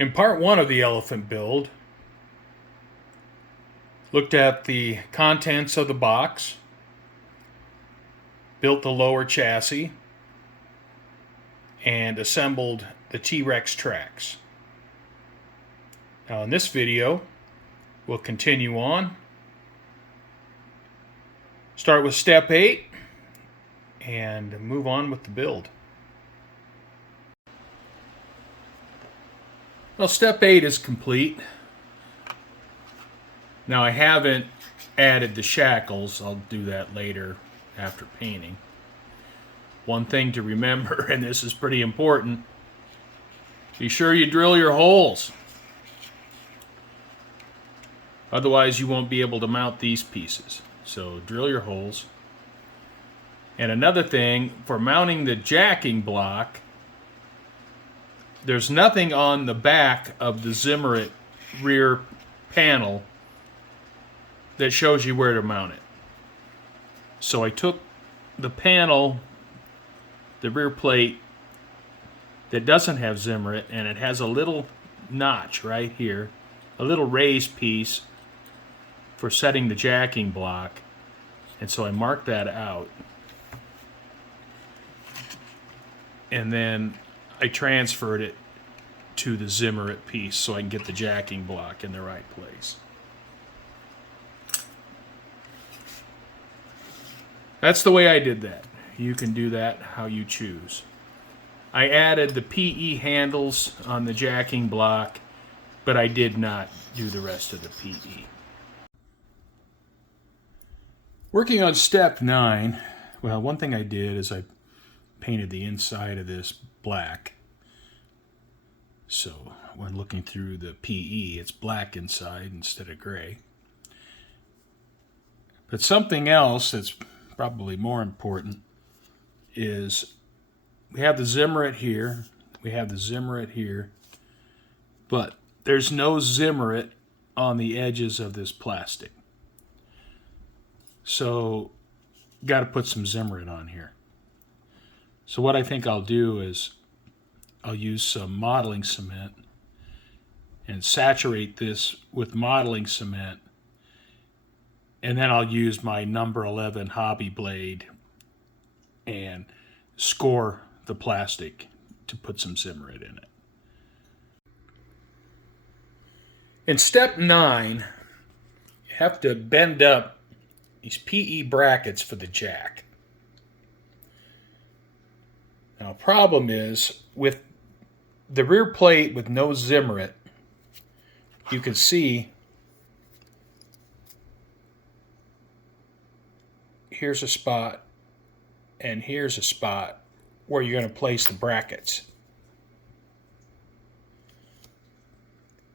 In part one of the elephant build, looked at the contents of the box, built the lower chassis, and assembled the TRex tracks. Now in this video, we'll continue on. Start with step 8 and move on with the build. Well, step 8 is complete. Now I haven't added the shackles. I'll do that later after painting. One thing to remember, and this is pretty important, be sure you drill your holes. Otherwise you won't be able to mount these pieces. So drill your holes. And another thing, for mounting the jacking block, there's nothing on the back of the Zimmerit rear panel that shows you where to mount it. So I took the panel, the rear plate that doesn't have Zimmerit, and it has a little notch right here, a little raised piece for setting the jacking block, and so I marked that out. And then I transferred it to the Zimmerit piece so I can get the jacking block in the right place. That's the way I did that. You can do that how you choose. I added the PE handles on the jacking block, but I did not do the rest of the PE. Working on step 9, well, one thing I did is I painted the inside of this black. So when looking through the PE, it's black inside instead of gray. But something else that's probably more important is we have the Zimmerit here, we have the Zimmerit here, but there's no Zimmerit on the edges of this plastic. So got to put some Zimmerit on here. So what I think I'll do is I'll use some modeling cement and saturate this with modeling cement, and then I'll use my number 11 hobby blade and score the plastic to put some Zimmerit in it. In step 9, you have to bend up these PE brackets for the jack. Now, problem is, with the rear plate with no Zimmerit, you can see here's a spot and here's a spot where you're going to place the brackets.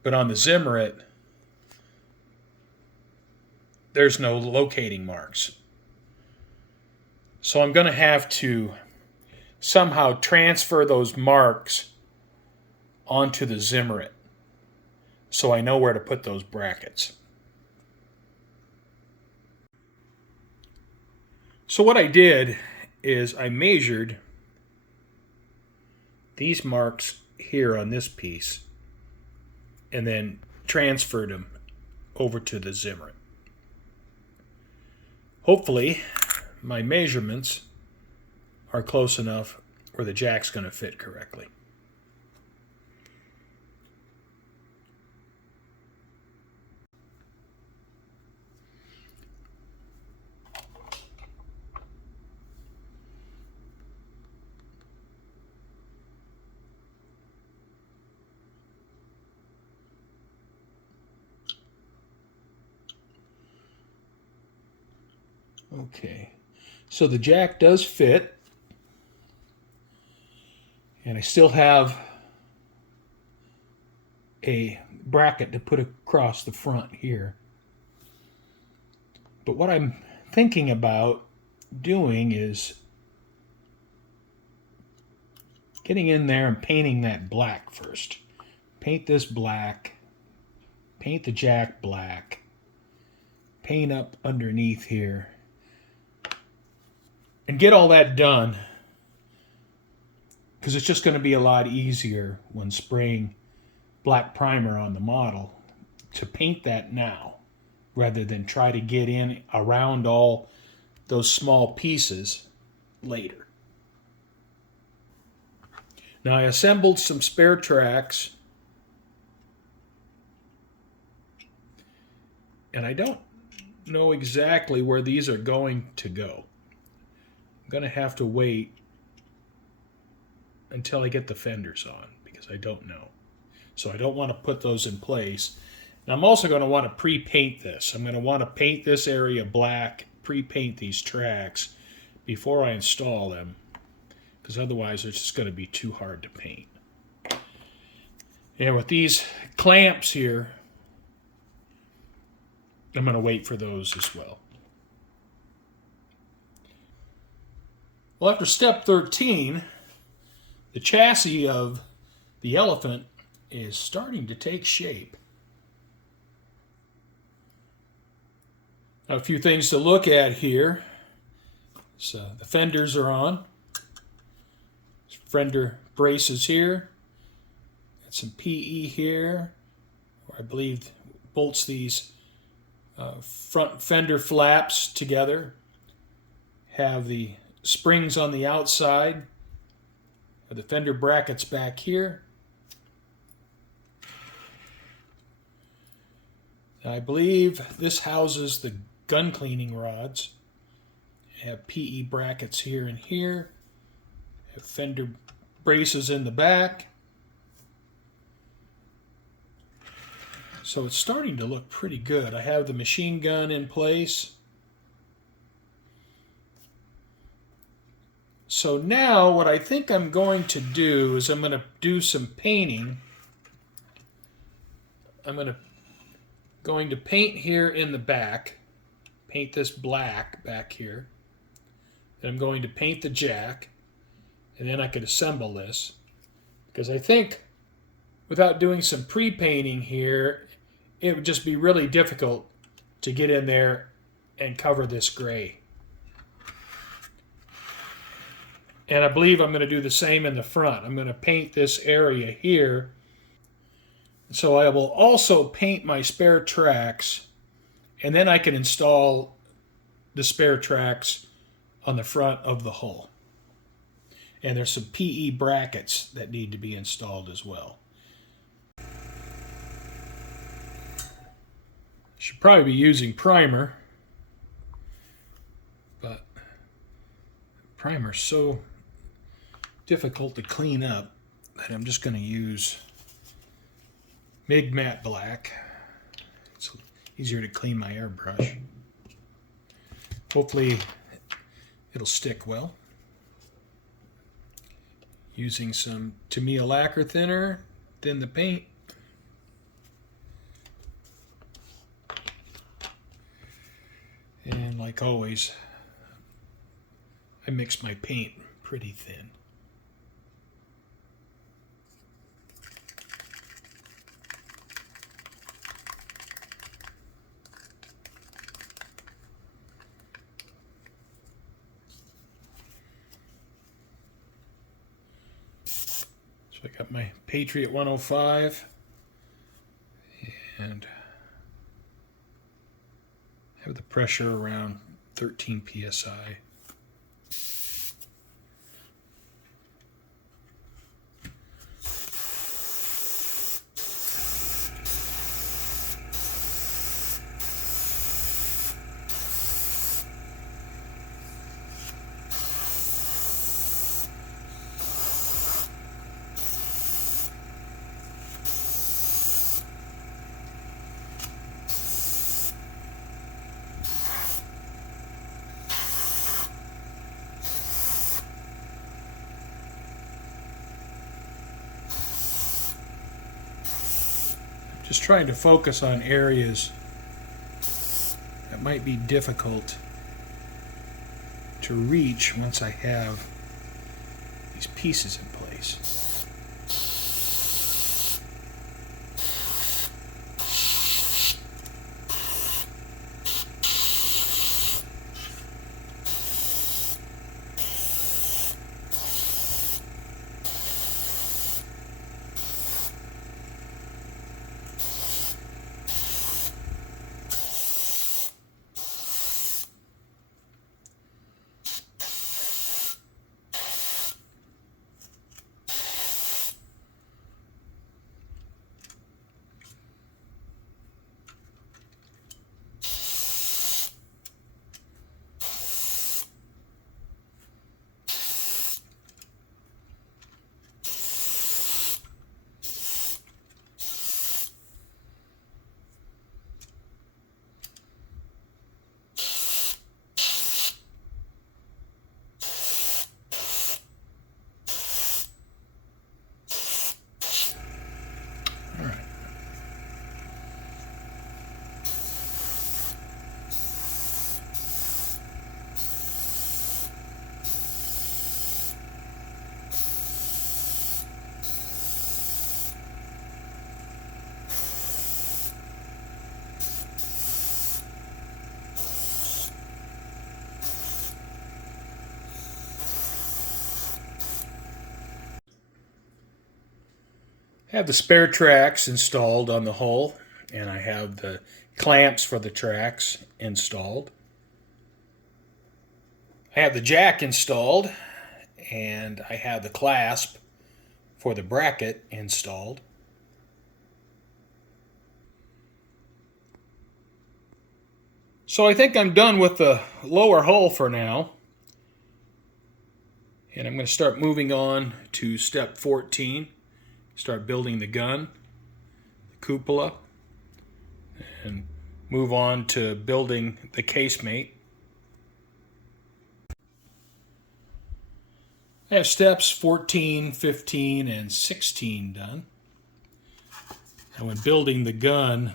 But on the Zimmerit, there's no locating marks. So I'm going to have to somehow transfer those marks onto the Zimmerit so I know where to put those brackets. So what I did is I measured these marks here on this piece and then transferred them over to the Zimmerit. Hopefully my measurements are close enough where the jack's going to fit correctly. Okay, so the jack does fit, and I still have a bracket to put across the front here. But what I'm thinking about doing is getting in there and painting that black first. Paint this black, paint the jack black, paint up underneath here, and get all that done, because it's just going to be a lot easier when spraying black primer on the model to paint that now, rather than try to get in around all those small pieces later. Now I assembled some spare tracks, and I don't know exactly where these are going to go. I'm going to have to wait until I get the fenders on, because I don't know. So I don't want to put those in place. And I'm also going to want to pre-paint this. I'm going to want to paint this area black, pre-paint these tracks before I install them, because otherwise it's just going to be too hard to paint. And with these clamps here, I'm going to wait for those as well. Well, after step 13, the chassis of the Elephant is starting to take shape. Now, a few things to look at here. So the fenders are on. Fender braces here. Got some PE here, where I believe bolts these front fender flaps together. Have the springs on the outside. Have the fender brackets back here. I believe this houses the gun cleaning rods. Have PE brackets here and here. Have fender braces in the back. So it's starting to look pretty good. I have the machine gun in place. So now what I think I'm going to do is I'm going to do some painting. I'm going to paint here in the back. Paint this black back here. Then I'm going to paint the jack. And then I could assemble this. Because I think without doing some pre-painting here, it would just be really difficult to get in there and cover this gray. And I believe I'm going to do the same in the front. I'm going to paint this area here. So I will also paint my spare tracks, and then I can install the spare tracks on the front of the hull. And there's some PE brackets that need to be installed as well. Should probably be using primer, but primer's so difficult to clean up that I'm just going to use MIG matte black. It's easier to clean my airbrush. Hopefully it'll stick well. Using some Tamiya lacquer thinner, thin the paint. And like always, I mix my paint pretty thin. So I got my Patriot 105 and have the pressure around 13 psi. Just trying to focus on areas that might be difficult to reach once I have these pieces in place. I have the spare tracks installed on the hull, and I have the clamps for the tracks installed. I have the jack installed, and I have the clasp for the bracket installed. So I think I'm done with the lower hull for now. And I'm going to start moving on to step 14. Start building the gun, the cupola, and move on to building the casemate. I have steps 14, 15, and 16 done. And when building the gun,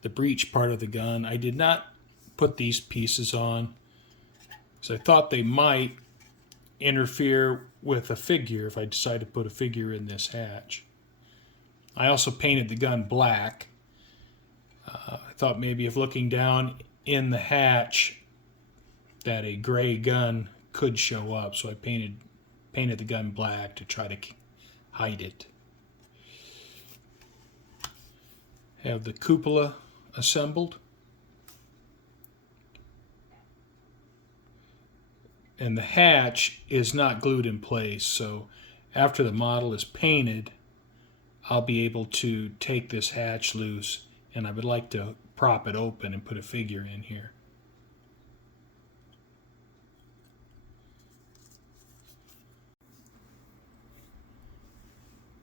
the breech part of the gun, I did not put these pieces on because I thought they might interfere with a figure if I decide to put a figure in this hatch. I also painted the gun black. I thought maybe if looking down in the hatch that a gray gun could show up, so I painted the gun black to try to hide it. Have the cupola assembled. And the hatch is not glued in place, so after the model is painted, I'll be able to take this hatch loose, and I would like to prop it open and put a figure in here.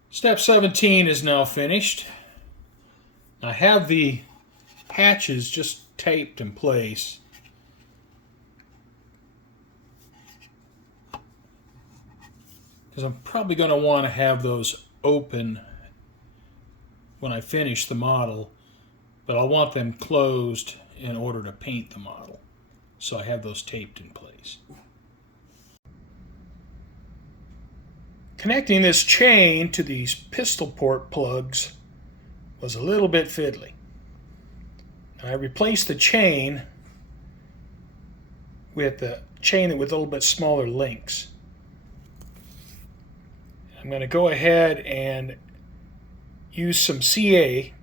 Step 17 is now finished. I have the hatches just taped in place. Because I'm probably going to want to have those open when I finish the model, but I'll want them closed in order to paint the model. So I have those taped in place. Connecting this chain to these pistol port plugs was a little bit fiddly. I replaced the chain with a chain with a little bit smaller links. I'm going to go ahead and use some CA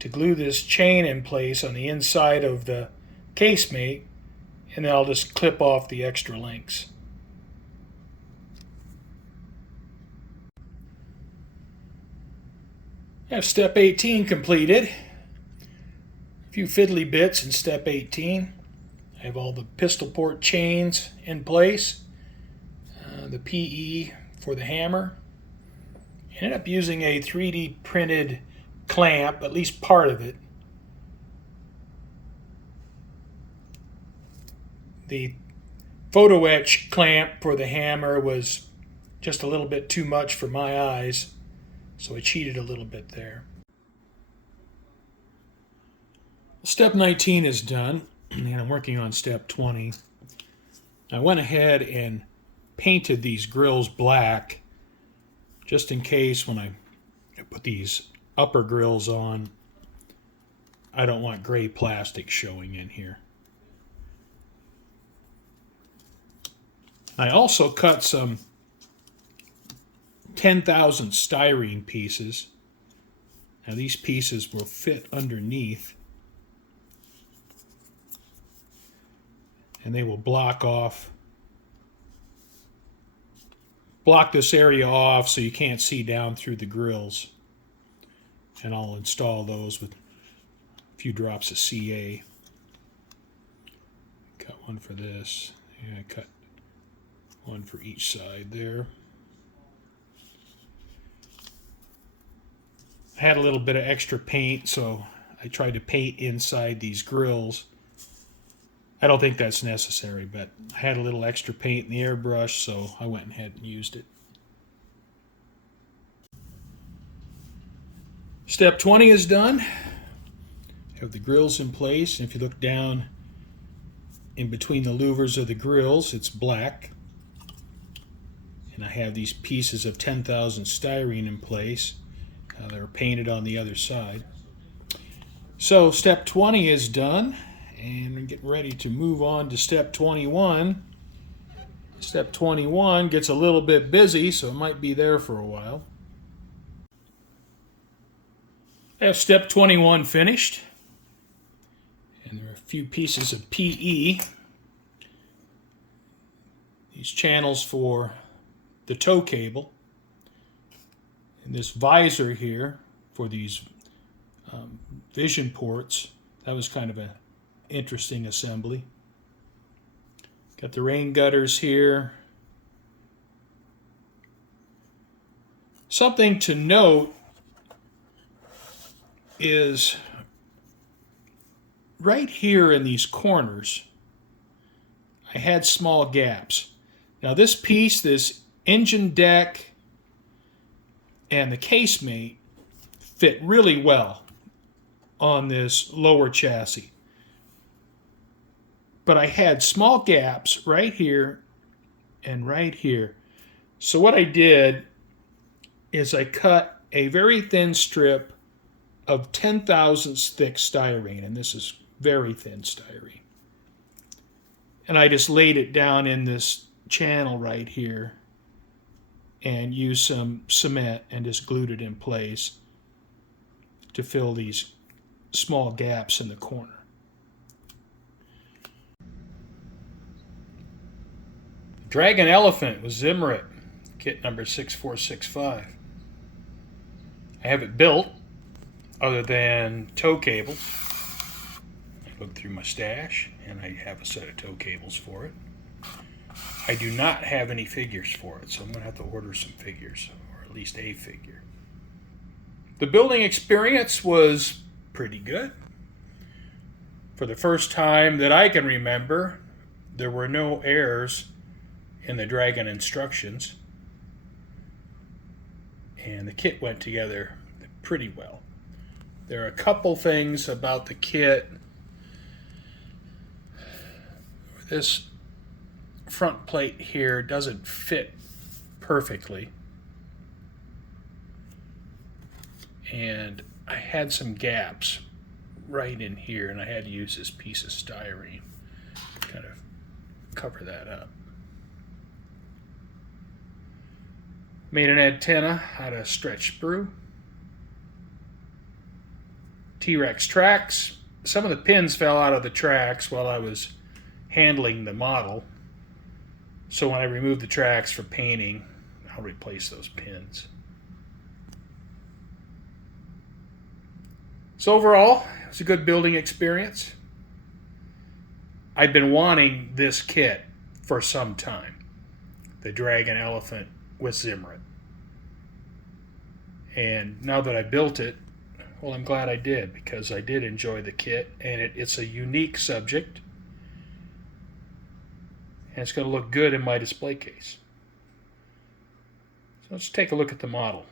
to glue this chain in place on the inside of the casemate, and then I'll just clip off the extra links. I have step 18 completed. A few fiddly bits in step 18. I have all the pistol port chains in place, the PE for the hammer. I ended up using a 3D printed clamp, at least part of it. The photo etch clamp for the hammer was just a little bit too much for my eyes, so I cheated a little bit there. Step 19 is done, and I'm working on step 20. I went ahead and painted these grills black just in case when I put these upper grills on, I don't want gray plastic showing in here. I also cut some 10,000 styrene pieces. Now these pieces will fit underneath, and they will block this area off so you can't see down through the grills. And I'll install those with a few drops of CA. Cut one for this. Yeah, I cut one for each side there. I had a little bit of extra paint, so I tried to paint inside these grills. I don't think that's necessary, but I had a little extra paint in the airbrush, so I went ahead and used it. Step 20 is done. Have the grills in place, and if you look down in between the louvers of the grills, it's black. And I have these pieces of 10,000 styrene in place. They're painted on the other side. So step 20 is done, and we're getting ready to move on to step 21. Step 21 gets a little bit busy, so it might be there for a while. I have step 21 finished, and there are a few pieces of PE. These channels for the tow cable, and this visor here for these vision ports. That was kind of an interesting assembly. Got the rain gutters here. Something to note is right here in these corners, I had small gaps. Now this piece, this engine deck and the casemate fit really well on this lower chassis. But I had small gaps right here and right here. So what I did is I cut a very thin strip of 10 thousandths thick styrene, and this is very thin styrene. And I just laid it down in this channel right here and used some cement and just glued it in place to fill these small gaps in the corner. Dragon Elefant with Zimmerit, kit number 6465. I have it built other than tow cable. I looked through my stash and I have a set of tow cables for it. I do not have any figures for it, so I'm going to have to order some figures, or at least a figure. The building experience was pretty good. For the first time that I can remember, there were no errors in the Dragon instructions, and the kit went together pretty well. There are a couple things about the kit. This front plate here doesn't fit perfectly, and I had some gaps right in here, and I had to use this piece of styrene to kind of cover that up. Made an antenna out of stretch sprue. TRex tracks. Some of the pins fell out of the tracks while I was handling the model. So when I remove the tracks for painting, I'll replace those pins. So overall, it was a good building experience. I've been wanting this kit for some time. The Dragon Elefant with Zimmerit. And now that I built it, well, I'm glad I did, because I did enjoy the kit, and it's a unique subject, and it's going to look good in my display case. So let's take a look at the model.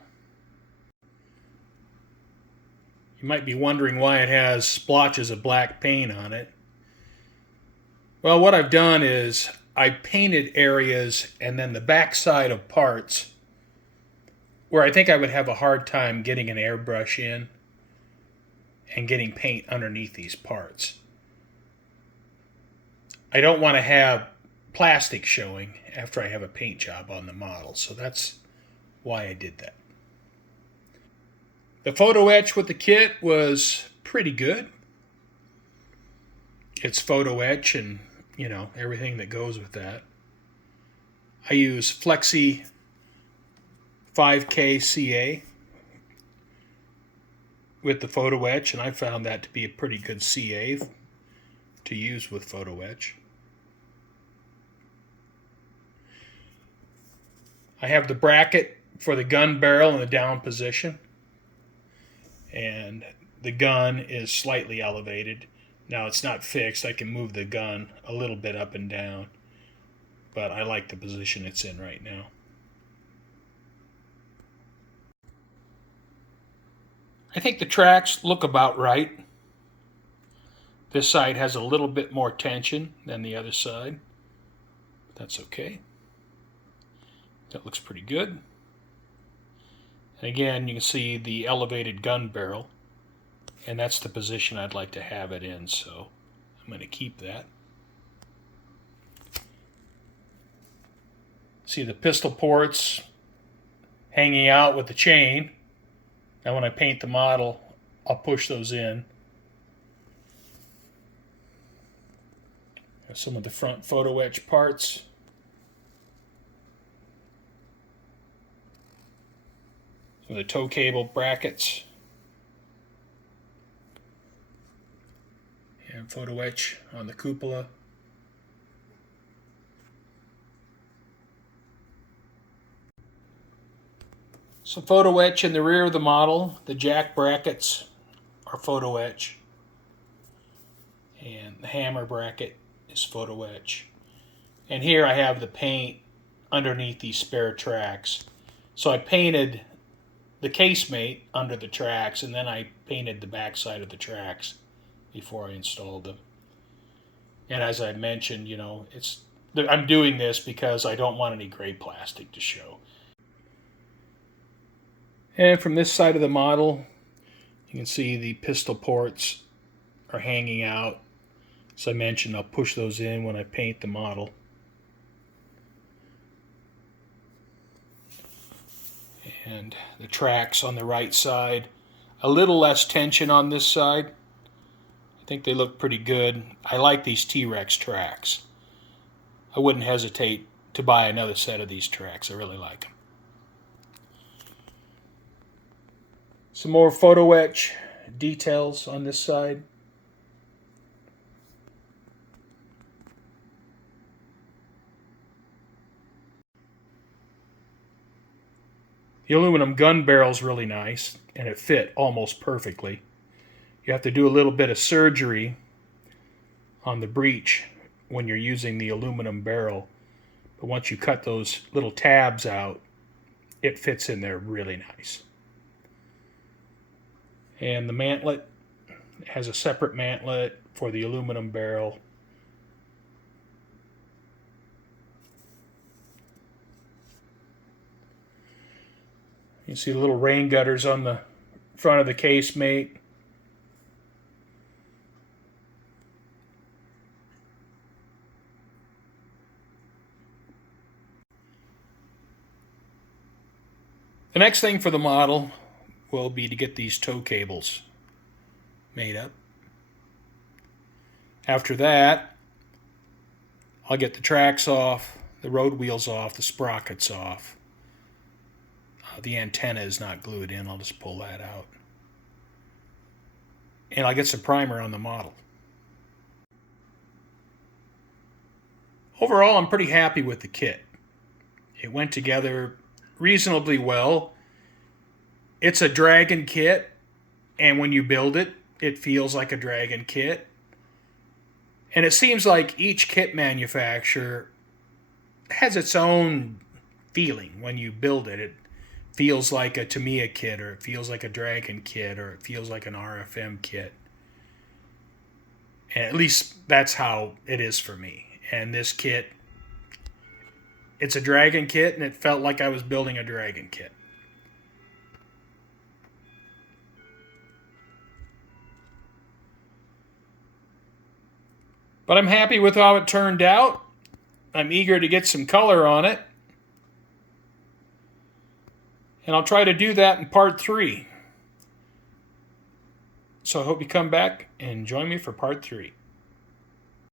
You might be wondering why it has splotches of black paint on it. Well, what I've done is I painted areas and then the backside of parts where I think I would have a hard time getting an airbrush in and getting paint underneath these parts. I don't want to have plastic showing after I have a paint job on the model, so that's why I did that. The photo etch with the kit was pretty good. It's photo etch and, you know, everything that goes with that. I use Flexi 5K CA with the photo etch, and I found that to be a pretty good CA to use with photo etch. I have the bracket for the gun barrel in the down position, and the gun is slightly elevated. Now it's not fixed. I can move the gun a little bit up and down, but I like the position it's in right now. I think the tracks look about right. This side has a little bit more tension than the other side. That's okay. That looks pretty good. And again, you can see the elevated gun barrel, and that's the position I'd like to have it in, so I'm going to keep that. See the pistol ports hanging out with the chain. Now when I paint the model, I'll push those in. Some of the front photo etch parts. Some of the tow cable brackets. And photo etch on the cupola. Some photo etch in the rear of the model. The jack brackets are photo etch. And the hammer bracket is photo etch. And here I have the paint underneath these spare tracks. So I painted the casemate under the tracks, and then I painted the backside of the tracks before I installed them. And as I mentioned, you know, I'm doing this because I don't want any gray plastic to show. And from this side of the model, you can see the pistol ports are hanging out. As I mentioned, I'll push those in when I paint the model. And the tracks on the right side, a little less tension on this side. I think they look pretty good. I like these TRex tracks. I wouldn't hesitate to buy another set of these tracks. I really like them. Some more photo etch details on this side. The aluminum gun barrel is really nice, and it fit almost perfectly. You have to do a little bit of surgery on the breech when you're using the aluminum barrel. But once you cut those little tabs out, it fits in there really nice. And the mantlet has a separate mantlet for the aluminum barrel. You see the little rain gutters on the front of the casemate. The next thing for the model will be to get these tow cables made up. After that, I'll get the tracks off, the road wheels off, the sprockets off. The antenna is not glued in. I'll just pull that out. And I'll get some primer on the model. Overall, I'm pretty happy with the kit. It went together reasonably well. It's a Dragon kit, and when you build it, it feels like a Dragon kit. And it seems like each kit manufacturer has its own feeling when you build it. It feels like a Tamiya kit, or it feels like a Dragon kit, or it feels like an RFM kit. And at least that's how it is for me. And this kit, it's a Dragon kit, and it felt like I was building a Dragon kit. But I'm happy with how it turned out. I'm eager to get some color on it. And I'll try to do that in part 3. So I hope you come back and join me for part 3.